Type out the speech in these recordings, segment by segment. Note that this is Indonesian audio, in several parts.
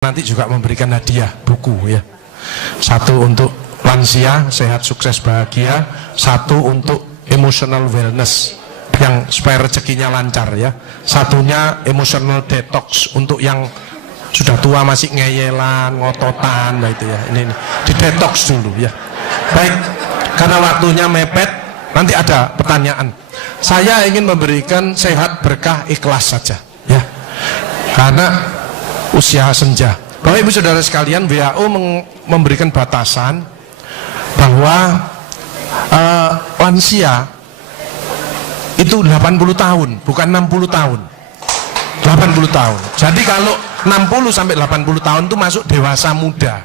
Nanti juga memberikan hadiah buku ya. Satu untuk lansia sehat sukses bahagia, satu untuk emotional wellness yang supaya rezekinya lancar ya. Satunya emotional detox untuk yang sudah tua masih ngeyelan, ngototan, nah itu ya. Ini di detox dulu ya. Baik, karena waktunya mepet, nanti ada pertanyaan. Saya ingin memberikan sehat berkah ikhlas saja ya. Karena usia senja. Bapak Ibu Saudara sekalian, WHO memberikan batasan bahwa lansia itu 80 tahun, bukan 60 tahun. 80 tahun. Jadi kalau 60 sampai 80 tahun itu masuk dewasa muda.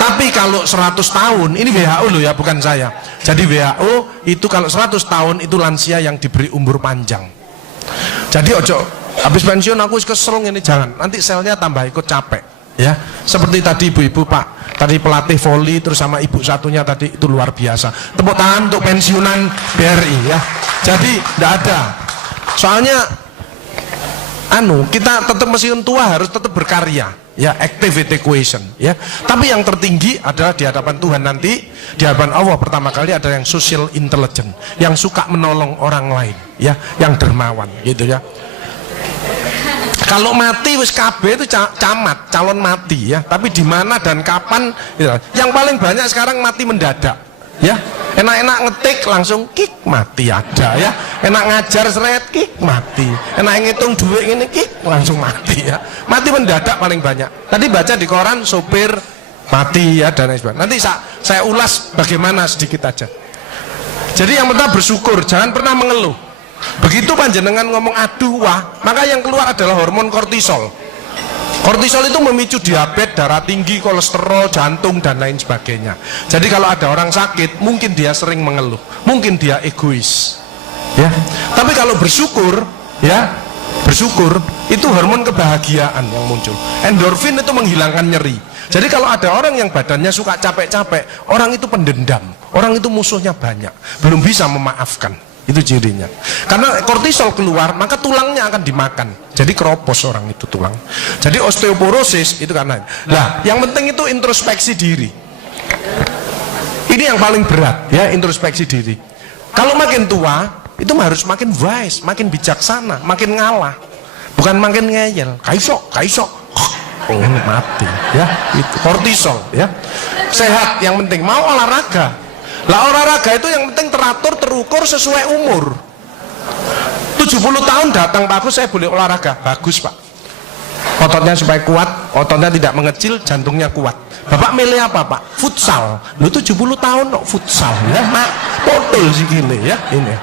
Tapi kalau 100 tahun, ini WHO loh ya, bukan saya. Jadi WHO itu kalau 100 tahun itu lansia yang diberi umur panjang. Jadi ojo habis pensiun aku kesel ini, jangan, nanti selnya tambah ikut capek ya. Seperti tadi ibu-ibu Pak tadi pelatih voli terus sama ibu satunya tadi itu luar biasa, tepuk tangan untuk pensiunan BRI ya. Jadi tidak ada, soalnya kita tetap mesin tua harus tetap berkarya ya, activity equation ya. Tapi yang tertinggi adalah di hadapan Tuhan nanti, di hadapan Allah pertama kali ada yang social intelligence, yang suka menolong orang lain ya, yang dermawan gitu ya. Kalau mati wis KB itu camat, calon mati ya. Tapi di mana dan kapan ya. Yang paling banyak sekarang mati mendadak ya. Enak-enak ngetik langsung kik mati ada ya. Enak ngajar seret kik mati. Enak ngitung duit ini kik langsung mati ya. Mati mendadak paling banyak. Tadi baca di koran sopir mati ya dan lain sebagainya. Nanti saya ulas bagaimana sedikit aja. Jadi yang pertama bersyukur, jangan pernah mengeluh. Begitu panjenengan ngomong aduh wah, maka yang keluar adalah hormon kortisol. Kortisol itu memicu diabetes, darah tinggi, kolesterol, jantung dan lain sebagainya. Jadi kalau ada orang sakit, mungkin dia sering mengeluh, mungkin dia egois ya. Tapi kalau bersyukur ya, bersyukur itu hormon kebahagiaan yang muncul. Endorfin itu menghilangkan nyeri. Jadi kalau ada orang yang badannya suka capek-capek, orang itu pendendam, orang itu musuhnya banyak, belum bisa memaafkan. Itu cirinya. Karena kortisol keluar, maka tulangnya akan dimakan. Jadi keropos orang itu tulang. Jadi osteoporosis itu karena. Nah, yang penting itu introspeksi diri. Ini yang paling berat ya, introspeksi diri. Kalau makin tua, itu harus makin wise, makin bijaksana, makin ngalah. Bukan makin ngeyel. Kaisok. Oh, mati ya. Itu kortisol ya. Sehat yang penting, mau olahraga. Lah olahraga itu yang penting teratur, terukur sesuai umur. 70 tahun datang Pak Agus, saya boleh olahraga. Bagus Pak, ototnya supaya kuat, ototnya tidak mengecil, jantungnya kuat. Bapak milih apa Pak? Futsal. Lu 70 tahun kok futsal ya Mak, potol sih gini ya. Ini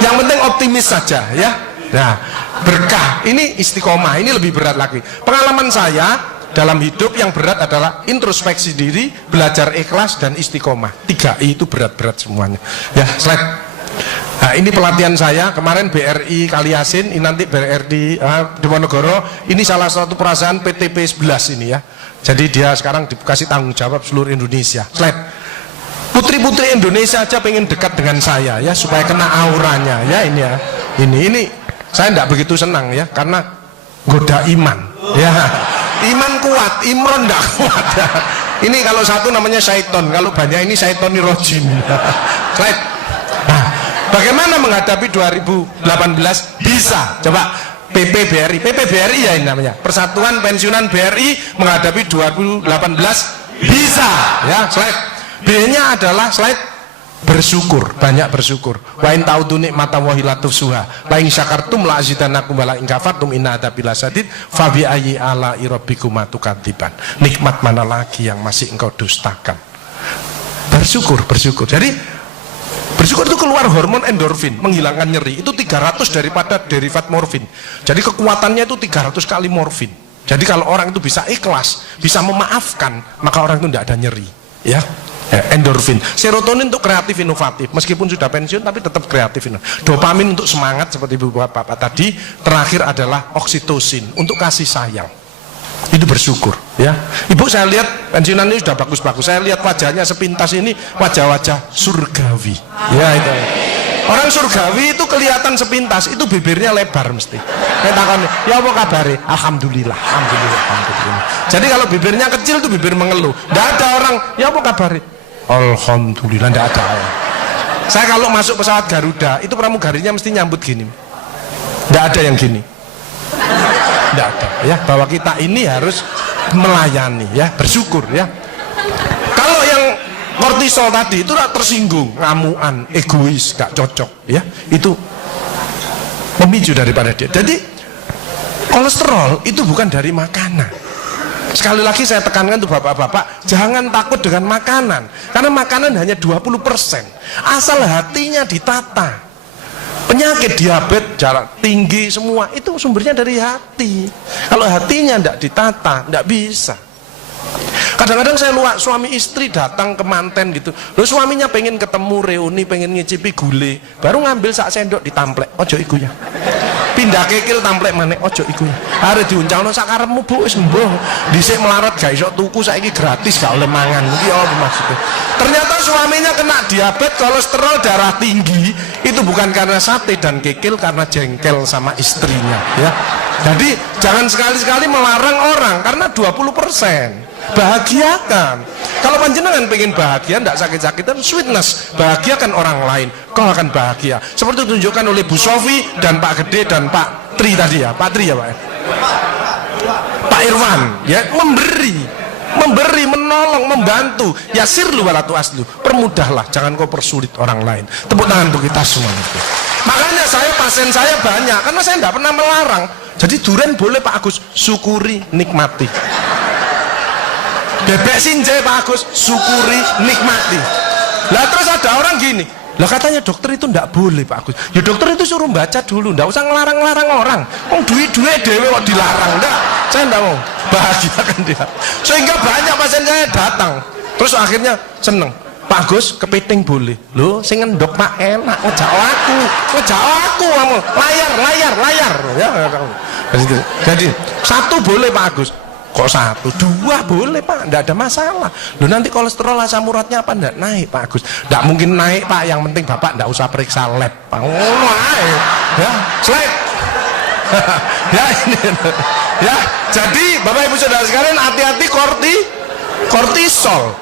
yang penting optimis saja ya. Nah berkah, ini istiqomah, ini lebih berat lagi. Pengalaman saya dalam hidup yang berat adalah introspeksi diri, belajar ikhlas dan istiqomah. 3I itu berat-berat semuanya ya. Slide. Nah ini pelatihan saya kemarin BRI Kaliasin, ini nanti BRI Diponegoro. Ini salah satu perusahaan PTP 11 ini ya. Jadi dia sekarang dikasih tanggung jawab seluruh Indonesia. Slide. Putri-putri Indonesia aja pengen dekat dengan saya ya, supaya kena auranya ya. Ini ya, ini saya tidak begitu senang ya, karena goda iman ya. Iman kuat, Imron tidak kuat ya. Ini kalau satu namanya syaiton, kalau banyak ini syaitoni rojim. Slide. Nah, bagaimana menghadapi 2018? Bisa. Coba PPBRI ya ini namanya, Persatuan Pensiunan BRI menghadapi 2018 bisa ya. Slide. B-nya adalah slide bersyukur, banyak bersyukur. Wa in ta'udu nikmatallahi la tuhsuha. La in syakartum la azidannakum wa la in kafartum inna adzabi lasyadid. Fa bi ayyi ala'i rabbikuma tukadziban. Nikmat mana lagi yang masih engkau dustakan? Bersyukur. Jadi bersyukur itu keluar hormon endorfin, menghilangkan nyeri. Itu 300 daripada derivat morfin. Jadi kekuatannya itu 300 kali morfin. Jadi kalau orang itu bisa ikhlas, bisa memaafkan, maka orang itu tidak ada nyeri ya. Endorfin, serotonin untuk kreatif inovatif, meskipun sudah pensiun tapi tetap kreatif. Dopamin untuk semangat seperti ibu bapak tadi. Terakhir adalah oksitosin untuk kasih sayang. Itu bersyukur ya. Ibu saya lihat pensiunan ini sudah bagus-bagus. Saya lihat wajahnya sepintas ini wajah-wajah surgawi ya itu. Orang surgawi itu kelihatan sepintas, itu bibirnya lebar mesti. Kayak takon, ya apa kabare? Alhamdulillah, alhamdulillah, alhamdulillah. Jadi kalau bibirnya kecil itu bibir mengeluh. Tidak ada orang, ya apa kabare? Alhamdulillah, tidak ada. Saya kalau masuk pesawat Garuda, itu pramugarinya mesti nyambut gini. Tidak ada yang gini. Tidak ada, ya. Bahwa kita ini harus melayani, ya, bersyukur, ya. Kalau yang kortisol tadi itu tersinggung, ngamuan, egois, gak cocok, ya, itu memicu daripada dia. Jadi kolesterol itu bukan dari makanan. Sekali lagi saya tekankan tuh bapak-bapak, jangan takut dengan makanan, karena makanan hanya 20%, asal hatinya ditata. Penyakit diabetes, darah tinggi, semua itu sumbernya dari hati. Kalau hatinya tidak ditata, tidak bisa. Kadang-kadang saya luak suami istri datang ke manten gitu, loh suaminya pengen ketemu reuni, pengen ngicipi gule, baru ngambil sak sendok ditamplek, ojo iku ya, pindah kekil tamplek maneh, ojo iku ya, harus diuncangno sak karepmu bu, sembuh dhisik melarat gak iso tuku, saiki gratis gak oleh mangan, iki apa maksudnya? Ternyata suaminya kena diabetes, kolesterol, darah tinggi, itu bukan karena sate dan kekil, karena jengkel sama istrinya, ya. Jadi jangan sekali-sekali melarang orang, karena 20%. Bahagiakan. Kalau panjenengan pengen bahagia, tidak sakit-sakitan, sweetness, bahagiakan orang lain, kau akan bahagia. Seperti ditunjukkan oleh Bu Sofi dan Pak Gede dan Pak Tri tadi, ya, Pak Tri ya Pak, Pak Irwan, ya, memberi, menolong, membantu. Ya sirlu walatu aslu, permudahlah, jangan kau persulit orang lain. Tepuk tangan untuk kita semua itu. Makanya pasien saya banyak, karena saya tidak pernah melarang. Jadi durian boleh Pak Agus, syukuri, nikmati. Bebek sinjai Pak Agus, syukuri, nikmati. Lah terus ada orang gini, lah katanya dokter itu ndak boleh Pak Agus. Ya dokter itu suruh baca dulu, ndak usah ngelarang-larang orang. Duit-duit dewe kok dilarang, ndak. Saya ndak mau, bahagiakan dia. Sehingga banyak pasien saya datang, terus akhirnya seneng. Pak Agus, kepiting boleh. Loh, sing ngendok Pak enak, ngejak aku kamu. Layar. Ya, jadi satu boleh Pak Agus. Kok satu, dua boleh Pak, tidak ada masalah. Loh nanti kolesterol asam uratnya apa tidak naik Pak Agus? Tidak mungkin naik Pak, yang penting Bapak tidak usah periksa lab Pak. Ya, slide. Ya ini, ya. Jadi Bapak Ibu Saudara sekalian, hati-hati kortisol.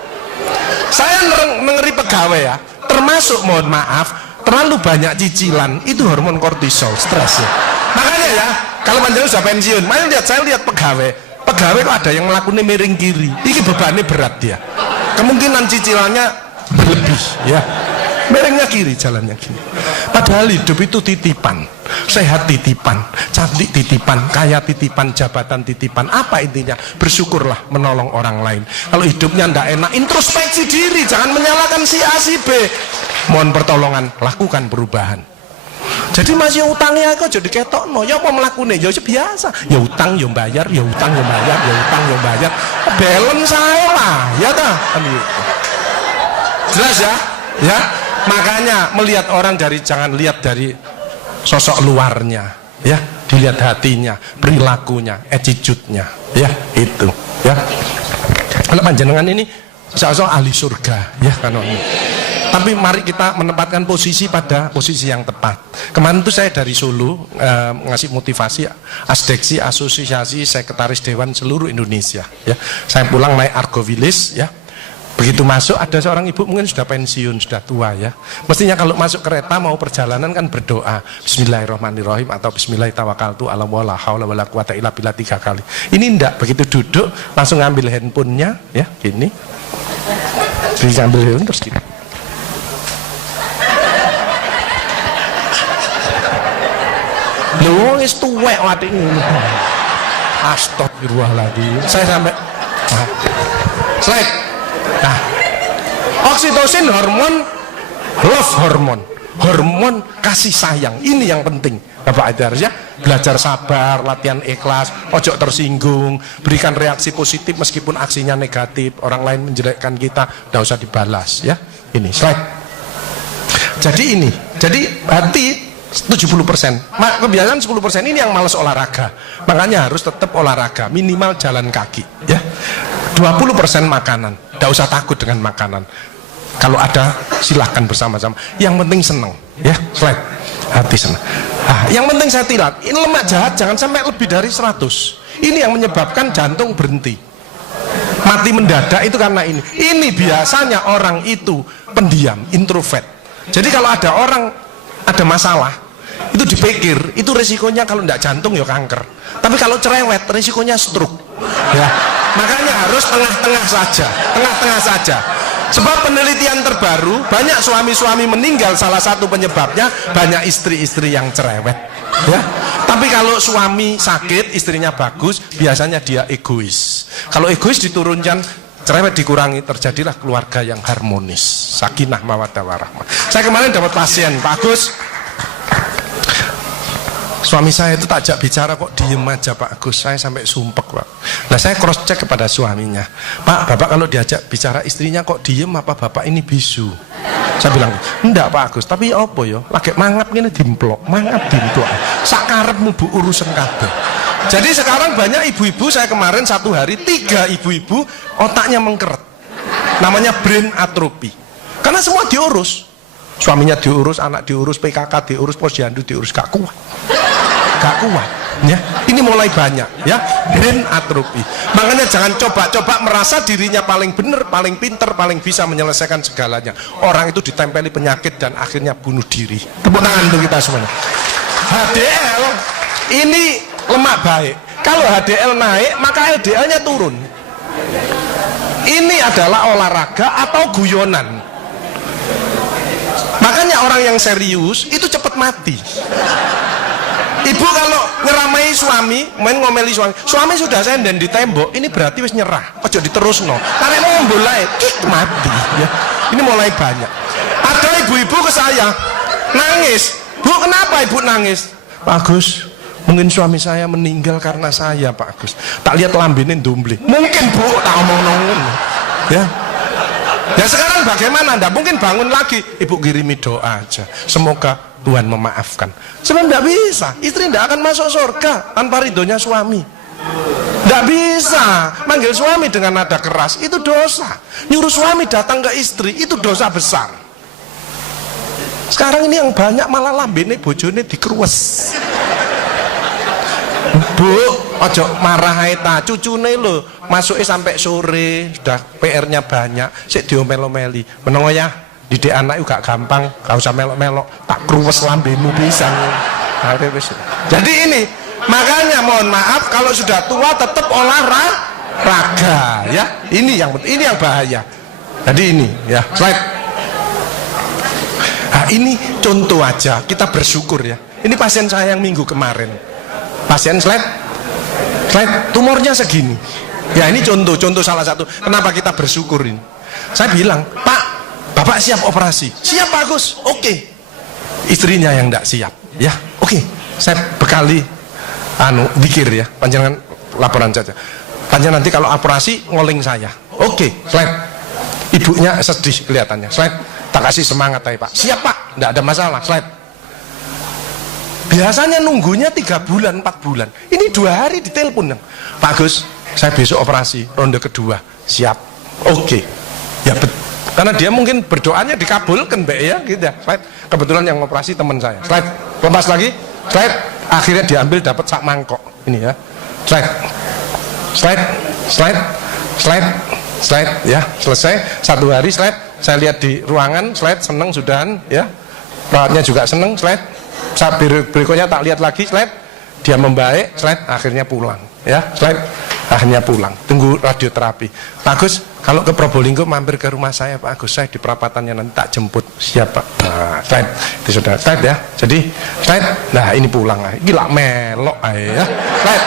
Saya mengeri pegawai ya, termasuk mohon maaf, terlalu banyak cicilan, itu hormon kortisol, stres ya. Makanya ya, kalau panjenengan sudah pensiun, saya lihat pegawai kok ada yang melakukannya miring kiri, ini bebannya berat dia, kemungkinan cicilannya berlebih ya, miringnya kiri, jalannya kiri. Padahal hidup itu titipan, sehat titipan, cantik titipan, kaya titipan, jabatan titipan. Apa intinya? Bersyukurlah, menolong orang lain. Kalau hidupnya ndak enak, introspeksi diri, jangan menyalahkan si A si B, mohon pertolongan, lakukan perubahan. Jadi masih utangnya kok jadi ketok no, ya apa melakukannya, ya biasa, ya utang ya bayar, ya utang ya bayar, ya utang ya bayar, balance saya lah, ya tak? Jelas ya, ya. Makanya melihat orang jangan lihat dari sosok luarnya, ya, dilihat hatinya, perilakunya, attitude-nya, ya itu, ya. Kalau panjenengan ini seolah ahli surga, ya kan ini. Tapi mari kita menempatkan posisi pada posisi yang tepat. Kemarin itu saya dari Solo ngasih motivasi asdeksi asosiasi sekretaris dewan seluruh Indonesia. Ya, saya pulang naik Argo Wilis, ya. Begitu masuk ada seorang ibu mungkin sudah pensiun, sudah tua ya. Mestinya kalau masuk kereta mau perjalanan kan berdoa Bismillahirrahmanirrahim atau Bismillahirrahmanirrahim ala wala haula wala quwata illa billah 3 kali. Ini enggak, begitu duduk langsung ngambil handphonenya, ya, gini. Diambil handphone terus gini. Lho wis tuwek watik ngono. Astagfirullahaladzim. Saya sampai slide. Nah, oksitosin hormon love hormon kasih sayang. Ini yang penting. Bapak itu harus ya belajar sabar, latihan ikhlas, ojo tersinggung, berikan reaksi positif meskipun aksinya negatif. Orang lain menjelekkan kita, tidak usah dibalas ya. Ini slide. Jadi hati 70%, kebiasaan 10% ini yang malas olahraga, makanya harus tetap olahraga, minimal jalan kaki ya. 20% makanan, tidak usah takut dengan makanan. Kalau ada silahkan bersama-sama. Yang penting senang, ya. Slide. Hati senang. Yang penting saya tilat. Ini lemak jahat jangan sampai lebih dari 100. Ini yang menyebabkan jantung berhenti. Mati mendadak itu karena ini. Ini biasanya orang itu pendiam, introvert. Jadi kalau ada orang ada masalah, itu dipikir, itu resikonya kalau tidak jantung ya kanker. Tapi kalau cerewet, resikonya stroke. Ya, makanya harus tengah-tengah saja, tengah-tengah saja. Sebab penelitian terbaru, banyak suami-suami meninggal, salah satu penyebabnya banyak istri-istri yang cerewet. Ya, tapi kalau suami sakit, istrinya bagus, biasanya dia egois. Kalau egois diturunkan, cerewet dikurangi, terjadilah keluarga yang harmonis, sakinah mawaddah warahmah. Saya kemarin dapat pasien, Pak Agus. Suami saya itu tak ajak bicara kok diem aja Pak Agus, saya sampai sumpek Pak. Nah saya cross check kepada suaminya, Pak, Bapak kalau diajak bicara istrinya kok diem, apa Bapak ini bisu? Saya bilang, enggak Pak Agus, tapi apa ya, lagi mangap ini dimplok, mangap dimplok, sakarepmu bu urusan kabeh. Jadi sekarang banyak ibu-ibu, saya kemarin satu hari 3 ibu-ibu otaknya mengkeret, namanya brain atrophy, karena semua diurus, suaminya diurus, anak diurus, PKK diurus, posyandu diurus, gak kuat, ya. Ini mulai banyak, ya, brain atrophy. Makanya jangan coba-coba merasa dirinya paling benar, paling pinter, paling bisa menyelesaikan segalanya. Orang itu ditempeli penyakit dan akhirnya bunuh diri. Tepuk tangan untuk kita semuanya. HDL ini lemak baik. Kalau HDL naik, maka LDL-nya turun. Ini adalah olahraga atau guyonan. Makanya orang yang serius itu cepat mati. Ibu kalau ngeramai suami, main ngomeli suami sudah senden di tembok, ini berarti wis nyerah. Ojo diterusno. Karena mau mulai mati, ya. Ini mulai banyak. Ada ibu-ibu ke saya nangis, Bu kenapa ibu nangis? Pak Agus, mungkin suami saya meninggal karena saya Pak Agus. Tak lihat lambene ndumbli. Mungkin Bu, tak omong-omong, ya. Ya sekarang bagaimana? Nggak mungkin bangun lagi. Ibu kirimi doa aja. Semoga Tuhan memaafkan. Sebab tidak bisa. Istri tidak akan masuk surga tanpa ridhonya suami. Tidak bisa. Manggil suami dengan nada keras itu dosa. Nyuruh suami datang ke istri itu dosa besar. Sekarang ini yang banyak malah lambene bojone dikruwes. Bu, ojo marah ta, cucune lho, masuknya sampai sore, sudah PR-nya banyak, sik diomel-omeli. Menengo ya, didik anak juga gampang, gak usah melok-melok, tak kruwes lambemu pisan. Jadi ini, makanya mohon maaf kalau sudah tua tetap olahraga, ya. Ini yang bahaya. Jadi ini, ya, slide. Nah, ini contoh aja, kita bersyukur ya. Ini pasien saya yang minggu kemarin. Pasien slide, tumornya segini. Ya ini contoh salah satu. Kenapa kita bersyukur ini? Saya bilang, Pak, Bapak siap operasi? Siap Pak Agus. Oke. Istrinya yang tidak siap. Ya, oke. Saya bekali, dikir ya. Panjangan laporan saja. Panjangan nanti kalau operasi ngoling saya. Oke, slide. Ibunya sedih kelihatannya. Slide. Tak kasih semangat aja Pak. Siap Pak, tidak ada masalah. Slide. Biasanya nunggunya 3 bulan, 4 bulan. Ini 2 hari ditelepon. Pak Gus, saya besok operasi ronde kedua. Siap. Oke. Ya karena dia mungkin berdoanya dikabulkan, Mbak ya, gitu ya. Slide. Kebetulan yang operasi teman saya. Slide. Lepas lagi. Slide. Akhirnya diambil dapat sak mangkok. Ini ya. Slide. Ya, selesai 1 hari slide. Saya lihat di ruangan, slide, seneng sudahan ya. Perawatnya juga seneng, slide. Saat berikutnya tak lihat lagi, slide, dia membaik, slide, akhirnya pulang, ya, slide, akhirnya pulang, tunggu radioterapi. Pak Agus, kalau ke Probolinggo mampir ke rumah saya, Pak Agus, saya di perapatannya nanti tak jemput, siap Pak. Nah, slide, itu sudah, slide ya, jadi, slide, nah ini pulang, gila melok, ya, slide,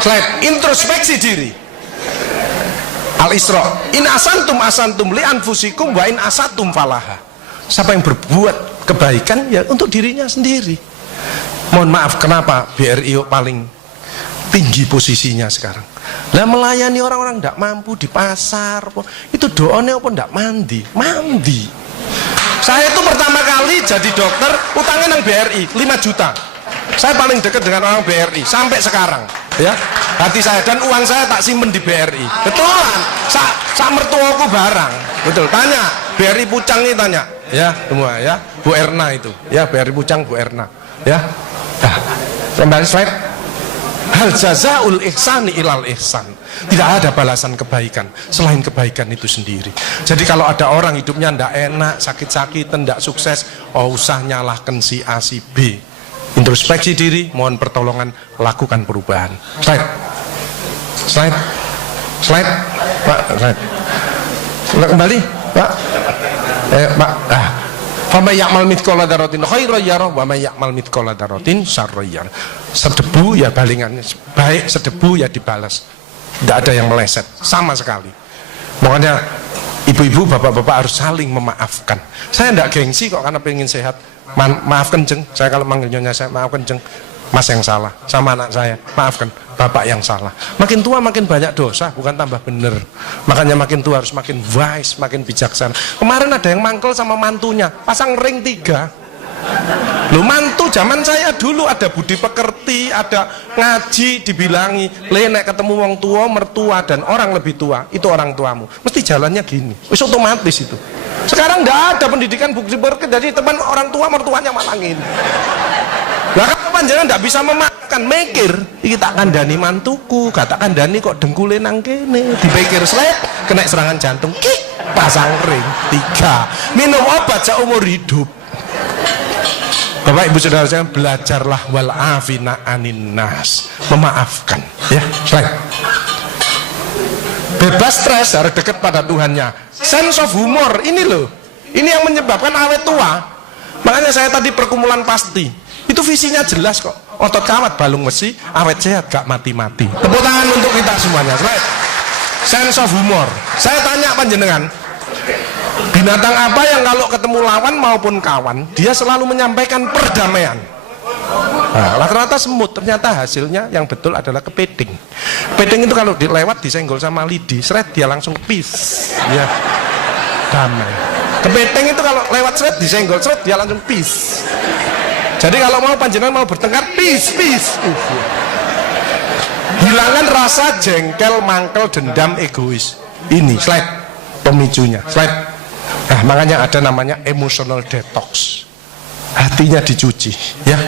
slide, introspeksi diri. Al-Isra, in asantum li anfusikum wa in asatum falaha. Siapa yang berbuat kebaikan ya untuk dirinya sendiri. Mohon maaf, kenapa BRI paling tinggi posisinya sekarang? Lah melayani orang-orang tidak mampu di pasar, itu doanya apa tidak mandi? Saya itu pertama kali jadi dokter utangnya nang BRI 5 juta. Saya paling dekat dengan orang BRI sampai sekarang, ya. Hati saya dan uang saya tak simpen di BRI. Betulan. Sak mertuaku barang. Betul. Tanya BRI Pucang ini, tanya, ya semua, ya. Bu Erna itu, ya BRI Pucang Bu Erna, ya. Nah, kembali slide. Hal jazaul ihsani ilal ihsan. Tidak ada balasan kebaikan selain kebaikan itu sendiri. Jadi kalau ada orang hidupnya ndak enak, sakit-sakitan, ndak sukses, oh usah nyalahkan si A si B. Introspeksi diri, mohon pertolongan, lakukan perubahan. Slide. Pak, slide. Kembali, Pak. Pak. Fama ya'mal mithqala dzarratin khairan yarah wa may ya'mal mithqala dzarratin syarran yarah. Sedebu ya balingannya, baik sedebu ya dibalas. Tidak ada yang meleset sama sekali. Makanya ibu-ibu, bapak-bapak harus saling memaafkan. Saya tidak gengsi kok karena pengen sehat. Maafkan jeng, saya kalau manggil nyonya saya, maafkan jeng, mas yang salah, sama anak saya, maafkan bapak yang salah. Makin tua makin banyak dosa, bukan tambah bener. Makanya makin tua harus makin wise, makin bijaksana. Kemarin ada yang mangkel sama mantunya, pasang ring 3. Lu mantu zaman saya dulu ada budi pekerti, ada ngaji, dibilangi, nek ketemu wong tua, mertua dan orang lebih tua, itu orang tuamu. Mesti jalannya gini, wis otomatis itu. Sekarang nggak ada pendidikan budi pekerti, jadi teman orang tua mertuanya malangin. Lah kalau panjenengan nggak bisa memaafkan, mikir, iki tak kandhani mantuku, gak tak kandhani kok dengkule nang kene, dipikir slep, kena serangan jantung, pasang ring 3, minum obat seumur hidup. Bapak Ibu Saudara saya, belajarlah wal afina anin nas, memaafkan, ya. Slide. Bebas stres, harus dekat pada Tuhannya. Sense of humor, ini loh, ini yang menyebabkan awet tua. Makanya saya tadi perkumpulan pasti, itu visinya jelas kok. Otot kawat balung besi, awet sehat gak mati-mati. Tepuk tangan untuk kita semuanya. Slide. Sense of humor. Saya tanya panjenengan, binatang apa yang kalau ketemu lawan maupun kawan dia selalu menyampaikan perdamaian? Nah, rata-rata semut, ternyata hasilnya yang betul adalah kepiting. Kepiting itu kalau dilewat disenggol sama lidi, seret dia langsung peace, ya, damai. Kepiting itu kalau lewat seret disenggol, seret dia langsung peace. Jadi kalau mau panjenengan mau bertengkar, peace. Hilangkan rasa jengkel, mangkel, dendam, egois. Ini slide pemicunya. Slide. Nah, makanya ada namanya emotional detox. Hatinya dicuci, ya.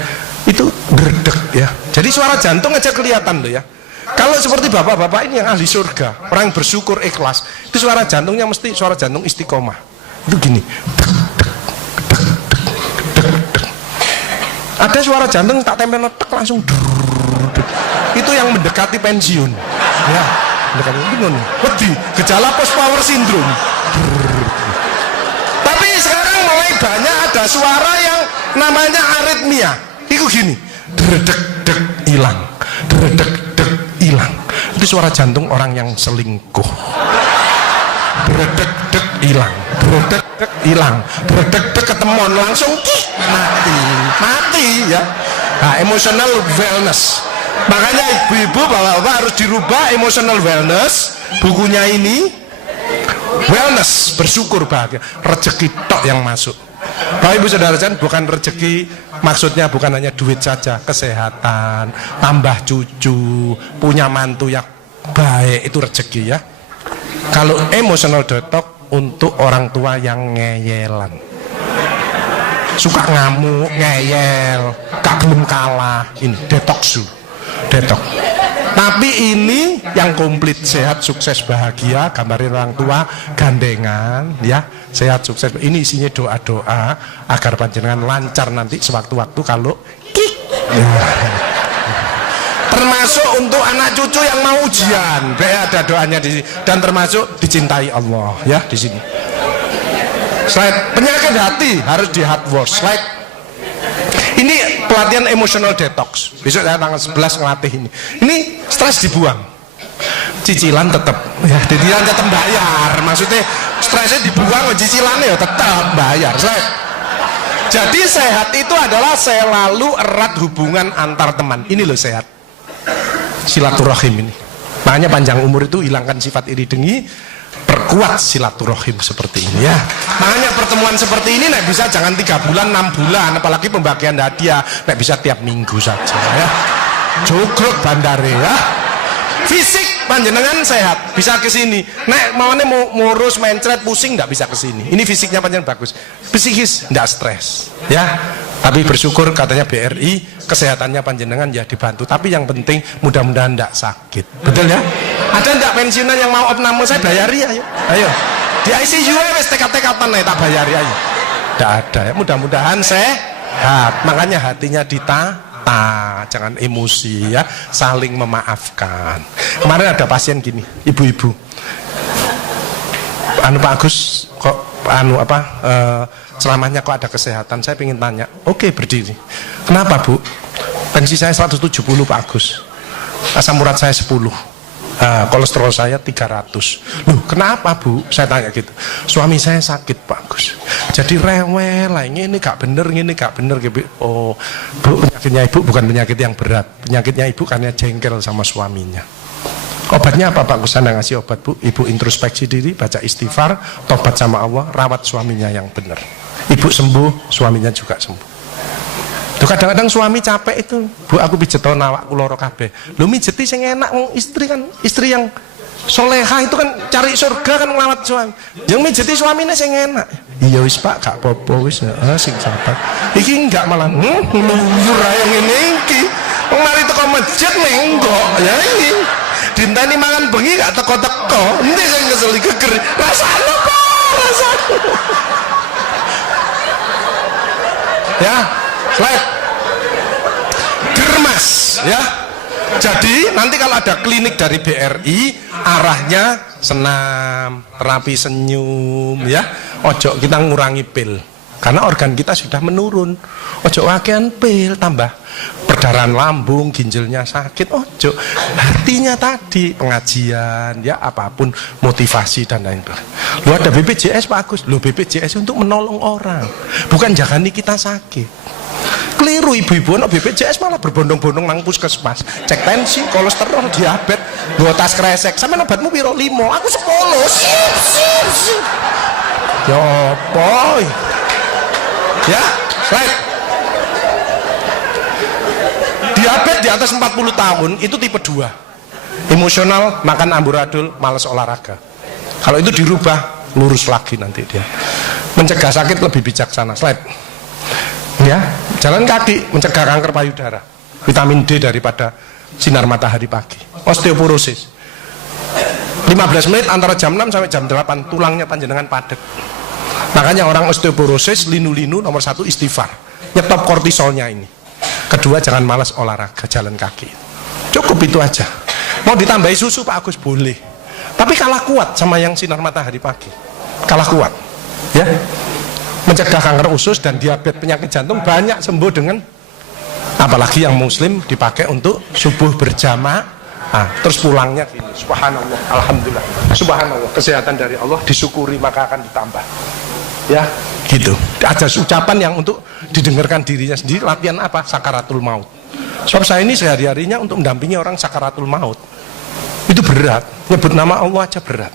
Itu berdek, ya. Jadi suara jantung aja kelihatan loh, ya. Kalau seperti bapak-bapak ini yang ahli surga, orang bersyukur ikhlas, itu suara jantungnya mesti suara jantung istiqomah. Itu gini. Ada suara jantung tak tempel letek langsung. Itu yang mendekati pensiun, ya. Mendekati bingung. Wedi, gejala post power syndrome. Tapi sekarang mulai banyak ada suara yang namanya aritmia. Itu gini, dredek-dek hilang, dredek-dek hilang. Itu suara jantung orang yang selingkuh. Dredek-dek hilang, dredek-dek hilang, dredek-dek ketemuan langsung mati, ya. Nah, emotional wellness. Makanya ibu-ibu, bapak-bapak harus dirubah emotional wellness. Bukunya ini wellness, bersyukur bahagia, rezeki tok yang masuk. Bapak Ibu Saudara sekalian, bukan rezeki maksudnya bukan hanya duit saja, kesehatan, tambah cucu, punya mantu yang baik, itu rezeki, ya. Kalau emotional detox untuk orang tua yang ngeyelan, suka ngamuk, ngeyel, gak belum kalah, ini detox dulu, detox. Tapi ini yang komplit, sehat, sukses, bahagia, gambarin orang tua, gandengan, ya, sehat, sukses. Ini isinya doa-doa agar panjenengan lancar nanti sewaktu-waktu kalau ya. Termasuk untuk anak cucu yang mau ujian, ada doanya di sini, dan termasuk dicintai Allah, ya, di sini. Slide. Penyakit hati harus di hard work. Slide. Ini pelatihan emotional detox. Besok saya tanggal 11 ngelatih ini. Ini stres dibuang. Cicilan tetap, ya, cicilan tetap bayar. Maksudnya stresnya dibuang, cicilannya ya tetap bayar. Jadi sehat itu adalah selalu erat hubungan antar teman. Ini loh sehat. Silaturahim ini. Makanya panjang umur itu hilangkan sifat iri dengki, kuat silaturahim seperti ini ya. Makanya pertemuan seperti ini nek bisa jangan 3 bulan 6 bulan, apalagi pembagian hadiah nek bisa tiap minggu saja ya. Cukup bandare ya. Fisik panjenengan sehat bisa ke sini. Nek maunya mau ngurus mencret pusing nggak bisa ke sini. Ini fisiknya panjenengan bagus. Psikis nggak stres ya. Tapi bersyukur katanya BRI kesehatannya panjenengan ya dibantu. Tapi yang penting mudah-mudahan nggak sakit. Betul ya? Ada nggak pensiunan yang mau opname saya bayari ayo. Ayo. Di ICU wes tekad-tekatan nih tak bayari ayo. Nggak ada ya. Mudah-mudahan sehat. Makanya hatinya jangan emosi ya, saling memaafkan. Kemarin ada pasien gini, ibu-ibu, Pak Agus kok ceramahnya kok ada kesehatan, saya ingin tanya. Oke, berdiri. Kenapa Bu? Pensi saya 170 Pak Agus, asam urat saya 10, kolesterol saya 300. Loh kenapa Bu? Saya tanya gitu. Suami saya sakit Pak Agus, jadi rewel lah, ini gak bener gitu. Oh Bu, penyakitnya ibu bukan penyakit yang berat, penyakitnya ibu karena jengkel sama suaminya. Obatnya apa Pak Agus? Saya ngasih obat Bu, ibu introspeksi diri, baca istighfar, tobat sama Allah, rawat suaminya yang benar. Ibu sembuh, suaminya juga sembuh. Tuh kadang-kadang suami capek itu, Bu aku pijet awakku loro kabeh. Lho mijeti sing enak, istri kan, istri yang soleha itu kan cari surga kan ngelawat suami. Yang mijeti suaminya sing enak. Iya wis Pak, gak apa-apa wis, sing sabar. Iki enggak malah ngluyur ae ngene iki. Wong mari teko masjid nenggok ya ini. Dinteni mangan bengi gak teko-teko. Endi sing kesel geger. Rasane apa? Rasane. Ya, slide. Germas ya. Jadi nanti kalau ada klinik dari BRI arahnya senam, terapi senyum ya. Ojo kita ngurangi pil karena organ kita sudah menurun. Ojo wakian pil tambah perdarahan lambung, ginjalnya sakit. Ojo, hatinya tadi pengajian ya, apapun motivasi dan lain-lain. Lu ada BPJS Pak Agus, lu BPJS untuk menolong orang, bukan jagani kita sakit. Keliru ibu-ibu no BPJS malah berbondong-bondong nang puskesmas, cek tensi, kolesterol, diabetes, bawa tas kresek. Sama obatmu piro 5, aku 10. Ya boy. Ya, slide. Diabetes di atas 40 tahun itu tipe 2. Emosional, makan amburadul, malas olahraga. Kalau itu dirubah, lurus lagi nanti dia. Mencegah sakit lebih bijaksana. Slide. Ya, jalan kaki mencegah kanker payudara. Vitamin D daripada sinar matahari pagi. Osteoporosis. 15 menit antara jam 6 sampai jam 8 tulangnya panjenengan padat. Makanya orang osteoporosis linu-linu nomor 1 istighfar. Nyetop kortisolnya ini. Kedua jangan malas olahraga, jalan kaki. Cukup itu aja. Mau ditambahi susu Pak Agus boleh. Tapi kalah kuat sama yang sinar matahari pagi. Kalah kuat. Ya. Mencegah kanker usus dan diabetes, penyakit jantung banyak sembuh dengan, apalagi yang muslim dipakai untuk subuh berjamaah. Terus pulangnya gini, subhanallah, alhamdulillah, subhanallah, kesehatan dari Allah disyukuri maka akan ditambah. Ya, gitu. Ada ucapan yang untuk didengarkan dirinya sendiri. Latihan apa? Sakaratul maut. Sebab saya ini sehari-harinya untuk mendampingi orang sakaratul maut. Itu berat. Nyebut nama Allah aja berat.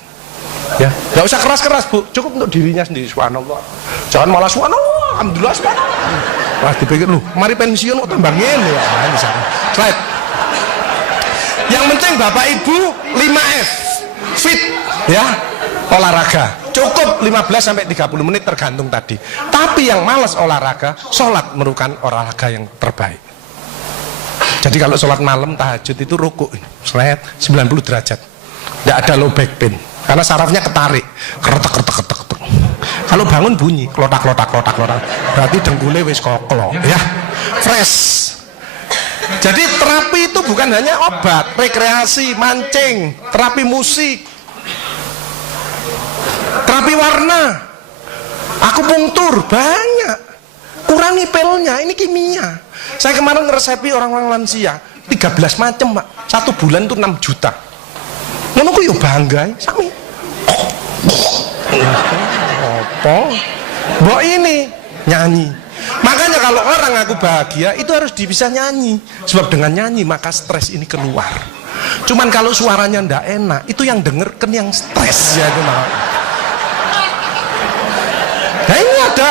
Ya, nggak usah keras-keras Bu, cukup untuk dirinya sendiri. Subhanallah, jangan malah subhanallah, alhamdulillah, subhanallah. Wah dipikir lu, mari pensiun kok tambah ngene ya. Misalnya, slide. Yang penting Bapak Ibu 5F, fit, ya, olahraga. Cukup 15 sampai 30 menit tergantung tadi. Tapi yang malas olahraga, sholat merupakan olahraga yang terbaik. Jadi kalau sholat malam tahajud itu rukuk, slide 90 derajat, tidak ada low back pain. Karena sarafnya ketarik, keretek. Kalau bangun bunyi, klotak. Berarti dengkulnya wis koklo, ya, fresh. Jadi terapi itu bukan hanya obat, rekreasi, mancing, terapi musik, terapi warna, akupunktur, banyak. Kurangi pilnya, ini kimia. Saya kemarin ngeresepi orang-orang lansia, 13 macam Pak, 1 bulan itu 6 juta. Ngono ku yo bangga sami. Apa? Mbok ini nyanyi. Makanya kalau orang aku bahagia itu harus bisa nyanyi, sebab dengan nyanyi maka stres ini keluar. Cuman kalau suaranya ndak enak, itu yang denger kan yang stres ya itu malah. Nah ini ada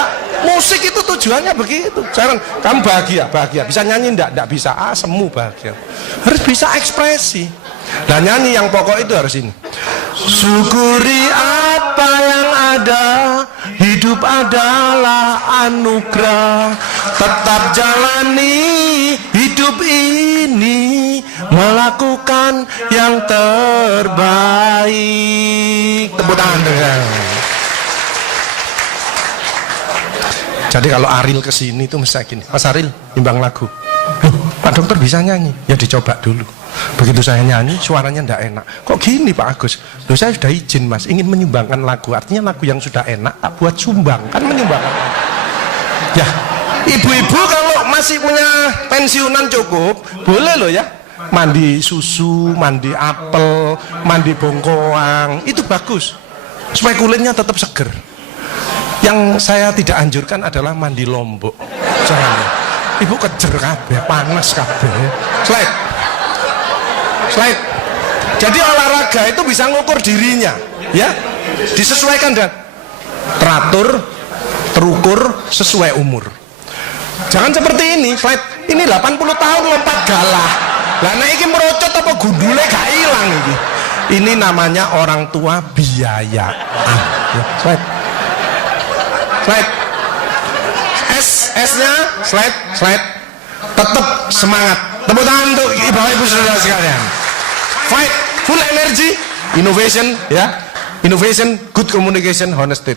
musik itu tujuannya begitu. Sekarang kamu bahagia, bisa nyanyi ndak bisa, semu bahagia. Harus bisa ekspresi. Nah nyanyi yang pokok itu harus ini. Syukuri apa yang ada, hidup adalah anugerah. Tetap jalani hidup ini, melakukan yang terbaik. Tepuk tangan. Jadi kalau Ariel kesini itu mesti gini, Mas Ariel imbang lagu. Pak dokter bisa nyanyi, ya dicoba dulu. Begitu saya nyanyi suaranya ndak enak, kok gini Pak Agus? Loh saya sudah izin Mas, ingin menyumbangkan lagu, artinya lagu yang sudah enak tak buat sumbang, kan menyumbangkan. Ya ibu-ibu kalau masih punya pensiunan cukup, boleh loh ya, mandi susu, mandi apel, mandi bongkoang, itu bagus supaya kulitnya tetap seger. Yang saya tidak anjurkan adalah mandi lombok. Jangan. Ibu kejer kabeh, panas kabeh. Slide. Jadi olahraga itu bisa ngukur dirinya, ya. Disesuaikan dan teratur, terukur sesuai umur. Jangan seperti ini, slide. Ini 80 tahun lompat galah. Lah nek iki merocot apa gundule gak ilang iki. Ini namanya orang tua biaya. Ya, slide. S-nya slide. Tetap semangat. Tepuk tangan untuk ibu-ibu saudara sekalian. Fight, full energy, innovation, ya. Innovation, good communication, honesty.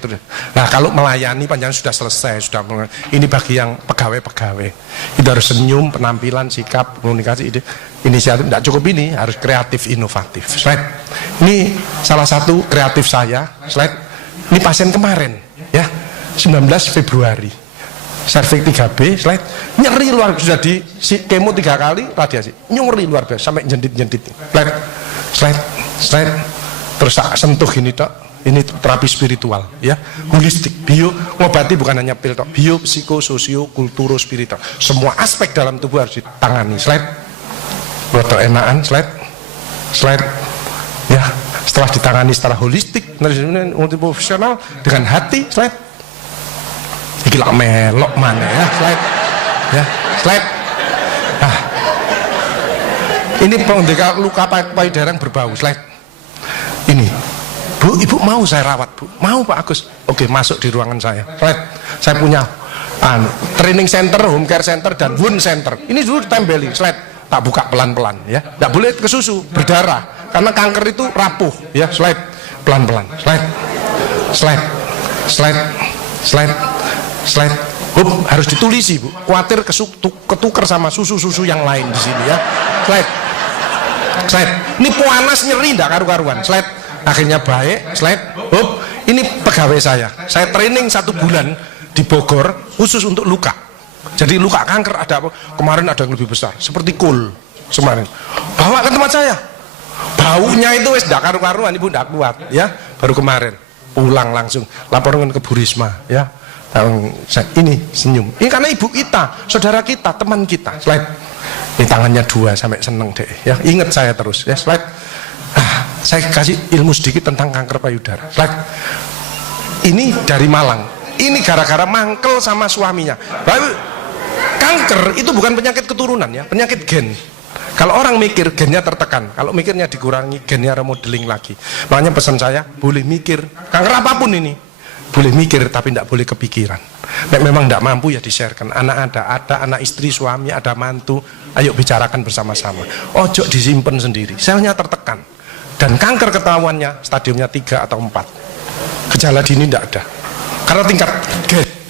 Nah, kalau melayani panjang sudah selesai, ini bagi yang pegawai-pegawai. Itu harus senyum, penampilan, sikap, komunikasi, ide, inisiatif. Tidak cukup ini, harus kreatif, inovatif. Slide. Ini salah satu kreatif saya. Slide. Ini pasien kemarin, ya, 19 Februari. Serviks 3B, slide, nyeri luar biasa, sudah di kemo 3 kali radiasi, nyeri luar biasa sampai jentit. Slide, terus sentuh ini tok, ini terapi spiritual, ya, holistik, bio, ngobati bukan hanya pil tok, bio, psiko, sosio, kulturo, spiritual, semua aspek dalam tubuh harus ditangani. Slide, roto enakan, slide, ya, setelah ditangani secara holistik, multiprofesional dengan hati, slide. Gila melok mana ya, slide. Nah, ini pengendalian luka payudara yang berbau, slide. Ini, Bu, Ibu mau saya rawat, Bu? Mau Pak Agus? Oke, masuk di ruangan saya, slide. Saya punya training center, home care center, dan wound center. Ini dulu ditempeli, slide. Tak buka pelan-pelan, ya. Tidak boleh ke susu, berdarah, karena kanker itu rapuh, ya, slide. Pelan-pelan, slide. Harus ditulisi, Bu. Khawatir ketuker sama susu-susu yang lain di sini, ya. Slide. Ini panas nyeri enggak karu-karuan. Slide. Akhirnya baik. Slide. Ini pegawai saya. Saya training 1 bulan di Bogor khusus untuk luka. Jadi luka kanker ada apa? Kemarin ada yang lebih besar, seperti kul kemarin. Bawa ke tempat saya. Baunya itu wis enggak karu-karuan, Ibu enggak kuat, ya. Baru kemarin pulang langsung laporan ke Bu Risma, ya. Ini senyum. Ini karena ibu kita, saudara kita, teman kita. Slide. Ini tangannya 2 sampai seneng deh. Ya, ingat saya terus. Ya, slide. Saya kasih ilmu sedikit tentang kanker payudara. Slide. Ini dari Malang. Ini gara-gara mangkel sama suaminya. Kanker itu bukan penyakit keturunan, ya, penyakit gen. Kalau orang mikir gennya tertekan, kalau mikirnya dikurangi gennya remodeling lagi. Makanya pesan saya, boleh mikir kanker apapun ini. Boleh mikir tapi tidak boleh kepikiran. Nek memang tidak mampu ya di-sharekan. Anak ada anak istri, suami, ada mantu. Ayo bicarakan bersama-sama. Ojo disimpan sendiri. Selnya tertekan. Dan kanker ketahuannya stadiumnya 3 atau 4. Gejala dini tidak ada. Karena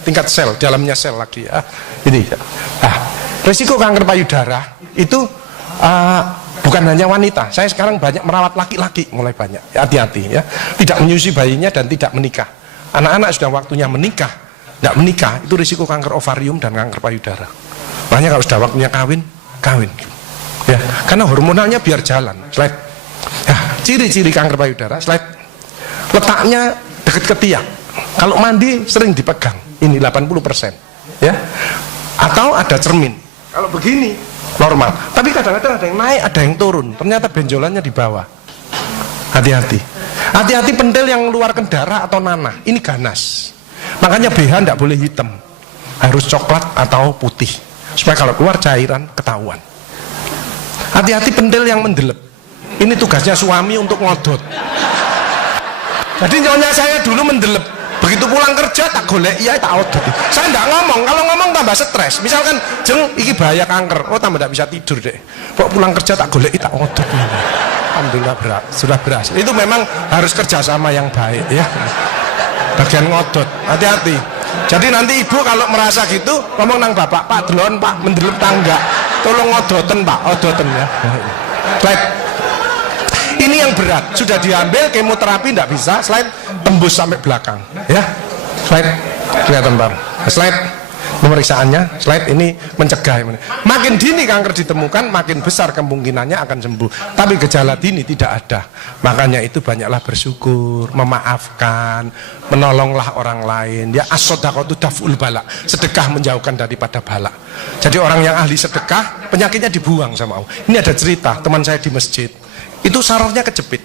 tingkat sel, dalamnya sel lagi, ya. Ini. Risiko kanker payudara itu bukan hanya wanita. Saya sekarang banyak merawat laki-laki, mulai banyak. Hati-hati, ya. Tidak menyusui bayinya dan tidak menikah. Anak-anak sudah waktunya menikah, tidak menikah, itu risiko kanker ovarium dan kanker payudara. Makanya kalau sudah waktunya kawin. Ya, karena hormonalnya biar jalan. Slide. Ya, ciri-ciri kanker payudara, slide. Letaknya dekat ke tiang. Kalau mandi sering dipegang. Ini 80%. Ya. Atau ada cermin. Kalau begini normal, tapi kadang-kadang ada yang naik, ada yang turun. Ternyata benjolannya di bawah. Hati-hati. Hati-hati pentil yang mengeluarkan darah atau nanah. Ini ganas. Makanya BH tidak boleh hitam, harus coklat atau putih, supaya kalau keluar cairan ketahuan. Hati-hati pentil yang mendelep. Ini tugasnya suami untuk ngodot. Jadi nyonya saya dulu mendelep, begitu pulang kerja tak golek, iya tak odot. Saya tidak ngomong, kalau ngomong tambah stres. Misalkan jeng iki bahaya kanker, oh tambah tidak bisa tidur deh. Kok pulang kerja tak golek, tak odot. Alhamdulillah sudah berhasil. Itu memang harus kerjasama yang baik ya. Bagian ngodot, hati-hati. Jadi nanti ibu kalau merasa gitu ngomong nang bapak, Pak delon Pak mendelep tangga, tolong ngodoten Pak, odoten ya. Slide. Ini yang berat, sudah diambil kemoterapi tidak bisa, slide tembus sampai belakang ya. Slide kelihatan Bang. Slide pemeriksaannya, slide ini mencegah. Makin dini kanker ditemukan, makin besar kemungkinannya akan sembuh. Tapi gejala dini tidak ada. Makanya itu banyaklah bersyukur, memaafkan, menolonglah orang lain. Ya as-shadaqatu daf'ul bala. Sedekah menjauhkan daripada bala. Jadi orang yang ahli sedekah, penyakitnya dibuang sama Allah. Ini ada cerita, teman saya di masjid. Itu sarafnya kejepit.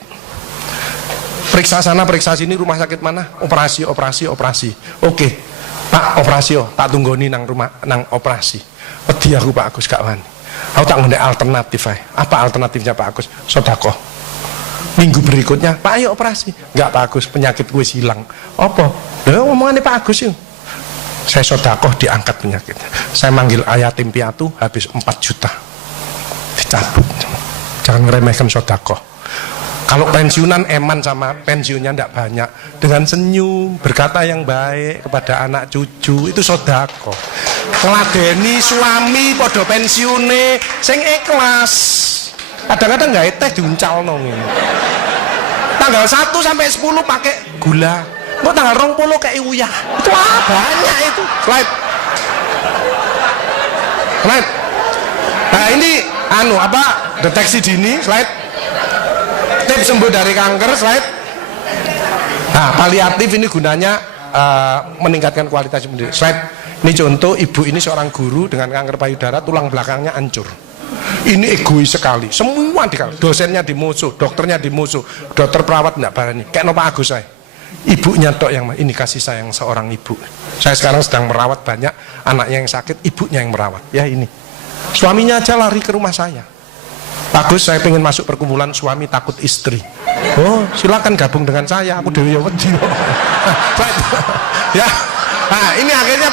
Periksa sana, periksa sini, rumah sakit mana? Operasi. Oke. Pak operasi tak tunggoni nang rumah nang operasi. Wedi aku Pak Agus gak wani. Aku tak ngene alternatif ae. Apa alternatifnya Pak Agus? Sedekah. Minggu berikutnya, Pak ayo operasi. Enggak Pak Agus, penyakit gue hilang. Apa? Lha ngomongane Pak Agus yuk. Saya sedekah diangkat penyakitnya. Saya manggil yatim piatu habis 4 juta. Dicabut. Jangan ngeremehkan sedekah. Kalau pensiunan eman sama pensiunnya tidak banyak, dengan senyum berkata yang baik kepada anak cucu itu sedekah. Ngeladeni suami podo pensiune sing ikhlas. Kadang-kadang nggak teh diuncal nong. Tanggal 1 sampai 10 pakai gula. Kok tanggal 20 kayak uyah. Itu banyak itu. Slide. Nah ini deteksi dini. Slide. Tips sembuh dari kanker, slide. Nah, paliatif ini gunanya meningkatkan kualitas hidup. Slide. Ini contoh, ibu ini seorang guru dengan kanker payudara, tulang belakangnya hancur. Ini egois sekali. Semua dosennya dimusuh, dokternya dimusuh, dokter perawat tidak berani. Kayak Pak Agus saya. Ibunya tok yang ini kasih sayang seorang ibu. Saya sekarang sedang merawat banyak anaknya yang sakit, ibunya yang merawat. Ya ini. Suaminya aja lari ke rumah saya. Bagus, saya pengen masuk perkumpulan suami takut istri. Oh, silakan gabung dengan saya. Aku dewi wedi. Ya. Nah, ini akhirnya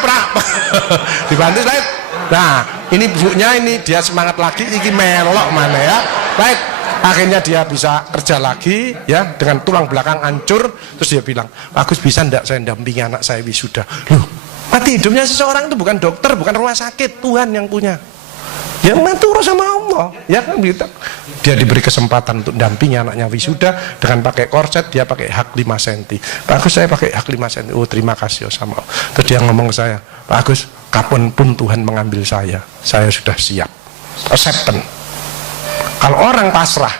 dibantu slide. Nah, ini bukunya ini dia semangat lagi, iki melok mana ya. Baik. Akhirnya dia bisa kerja lagi ya dengan tulang belakang hancur. Terus dia bilang, "Bagus, bisa ndak saya dampingi anak saya wisuda?" Loh, mati hidupnya seseorang itu bukan dokter, bukan rumah sakit, Tuhan yang punya. Yang ngatur sama Allah, ya kan gitu. Dia diberi kesempatan untuk dampingi anaknya wisuda dengan pakai korset, dia pakai hak 5 cm. Pak Agus, saya pakai hak 5 cm. Oh, terima kasih sama Allah. Terus dia ngomong ke saya, Pak Agus, kapanpun Tuhan mengambil saya sudah siap. Acceptance. Kalau orang pasrah,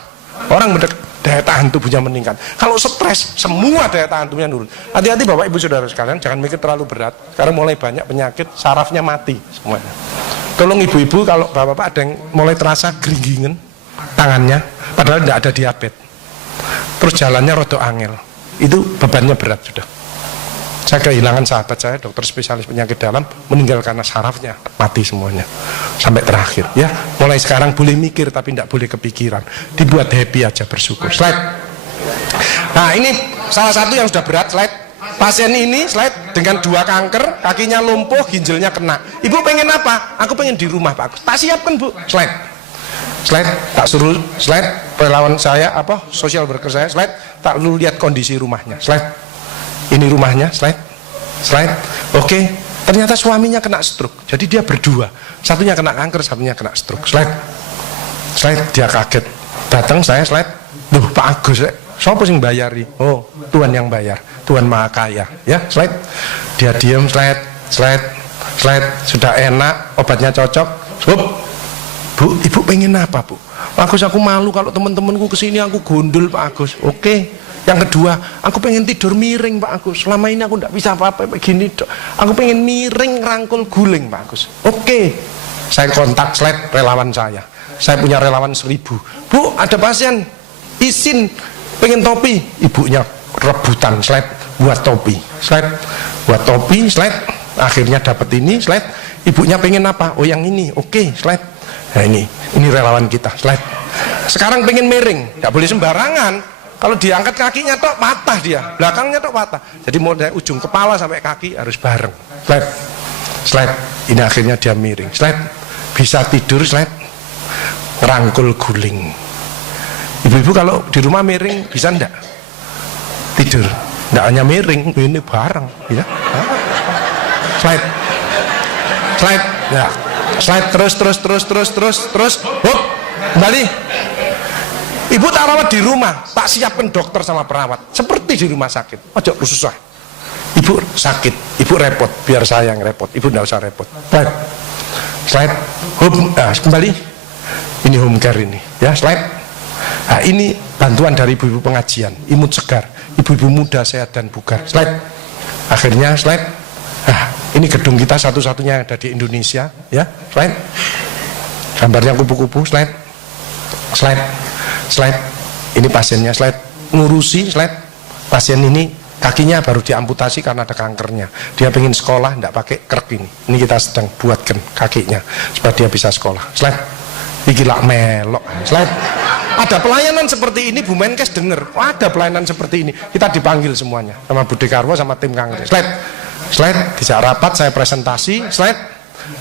orang daya tahan tubuhnya meningkat. Kalau stres, semua daya tahan tubuhnya turun. Hati-hati Bapak Ibu Saudara sekalian, jangan mikir terlalu berat. Sekarang mulai banyak penyakit, sarafnya mati semuanya. Tolong ibu-ibu kalau bapak-bapak ada yang mulai terasa geringgingen tangannya, padahal tidak ada diabetes, terus jalannya rodo angel, itu bebannya berat sudah. Saya kehilangan sahabat saya, dokter spesialis penyakit dalam, meninggal karena sarafnya mati semuanya sampai terakhir. Ya, mulai sekarang boleh mikir tapi tidak boleh kepikiran, dibuat happy aja, bersyukur. Slide. Nah ini salah satu yang sudah berat. Slide. Pasien ini slide dengan 2 kanker, kakinya lumpuh, ginjalnya kena. Ibu pengen apa? Aku pengen di rumah Pak Agus. Tak siapkan Bu. Slide. Tak suruh slide. Relawan saya social worker saya slide. Tak lu lihat kondisi rumahnya. Slide. Ini rumahnya. Slide. Oke. Ternyata suaminya kena stroke. Jadi dia berdua. Satunya kena kanker, satunya kena stroke. Slide. Dia kaget. Datang saya slide. Duh Pak Agus. Siapa yang bayari? Oh, Tuhan yang bayar. Tuhan Maha Kaya. Ya, slide. Dia diam, slide. Sudah enak, obatnya cocok. Bu, Bu, ibu pengen apa, Bu? Pak Agus, aku malu kalau teman-temanku kesini aku gondol, Pak Agus. Oke. Yang kedua, aku pengen tidur miring, Pak Agus. Selama ini aku tidak bisa apa-apa begini, Dok. Aku pengen miring rangkul guling, Pak Agus. Oke. Saya kontak slide relawan saya. Saya punya relawan 1000. Bu, ada pasien izin pengen topi. Ibunya rebutan slide buat topi. Slide buat topi, slide. Akhirnya dapat ini, slide. Ibunya pengen apa? Oh, yang ini. Oke, slide. Nah ini relawan kita, slide. Sekarang pengen miring, nggak boleh sembarangan. Kalau diangkat kakinya tok patah dia, belakangnya tok patah. Jadi mau dari ujung kepala sampai kaki harus bareng. Slide, slide. Ini akhirnya dia miring, slide. Bisa tidur, slide. Rangkul guling. Ibu-ibu kalau di rumah miring bisa ndak? Tidur, ndak hanya miring, ini bareng, ya. Slide, slide, ya. Slide terus hop, kembali. Ibu tak rawat di rumah, tak siapkan dokter sama perawat seperti di rumah sakit. Ojo susah. Ibu sakit, ibu repot, biar saya yang repot. Ibu tidak usah repot. Slide hop, nah, kembali. Ini home care ini, ya, slide. Nah, ini bantuan dari ibu-ibu pengajian, imut segar, ibu-ibu muda sehat dan bugar. Slide. Akhirnya slide. Nah, ini gedung kita satu-satunya yang ada di Indonesia, ya. Slide. Gambarnya kupu-kupu, slide. Slide. Slide. Ini pasiennya, slide. Ngurusi, slide. Pasien ini kakinya baru diamputasi karena ada kankernya. Dia pengen sekolah, tidak pakai krek ini. Ini kita sedang buatkan kakinya supaya dia bisa sekolah. Slide. Iki lak melok. Slide. Ada pelayanan seperti ini, Bu Menkes denger. Oh, ada pelayanan seperti ini. Kita dipanggil semuanya sama Budi Karwo sama tim kanker. Slide. Slide, dijak rapat saya presentasi, slide,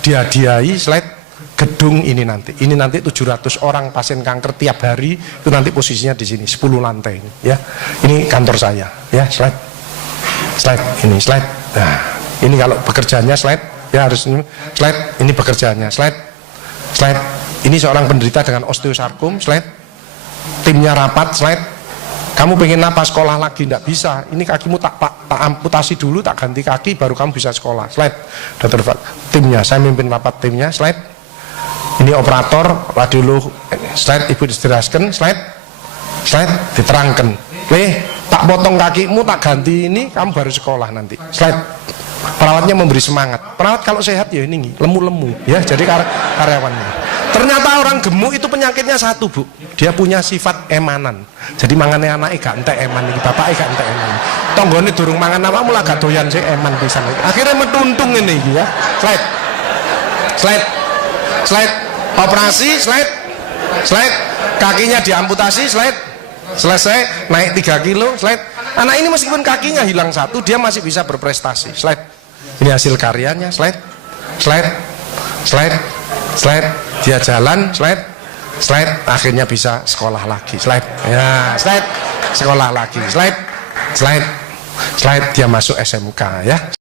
dihadiahi, slide, gedung ini nanti 700 orang pasien kanker tiap hari, itu nanti posisinya di sini 10 lantai ini, ya. Ini kantor saya, ya, slide, slide, ini slide. Nah, ini kalau bekerjanya slide, ya harus ini, slide, ini bekerjanya, slide, slide. Ini seorang penderita dengan osteosarkom, slide. Timnya rapat, slide. Kamu pengen apa sekolah lagi? Tidak bisa. Ini kakimu tak amputasi dulu, tak ganti kaki, baru kamu bisa sekolah. Slide. Dokter timnya, saya mimpin rapat timnya. Slide. Ini operator radiolog. Slide, ibu dijelaskan. Slide. Slide, diterangkan. Tak potong kakimu, tak ganti ini, kamu baru sekolah nanti. Slide. Perawatnya memberi semangat. Perawat kalau sehat ya ini lemu-lemu, ya. Jadi karyawannya. Ternyata orang gemuk itu penyakitnya satu, Bu. Dia punya sifat emanan. Jadi mangane anake gak entek eman iki, bapake gak entek eman. Tanggane durung mangan apa mulai gak doyan sik eman pisan. Akhirnya metuntung ngene iki, ya. Slide. Slide. Slide. Operasi, slide. Slide. Kakinya diamputasi, slide. Selesai, naik 3 kilo, slide. Anak ini meskipun kakinya hilang satu, dia masih bisa berprestasi. Slide. Ini hasil karyanya, slide. Slide. Slide. Slide. Dia jalan, slide. Slide. Akhirnya bisa sekolah lagi, slide. Ya, slide. Sekolah lagi, slide. Slide. Slide. Dia masuk SMK, ya.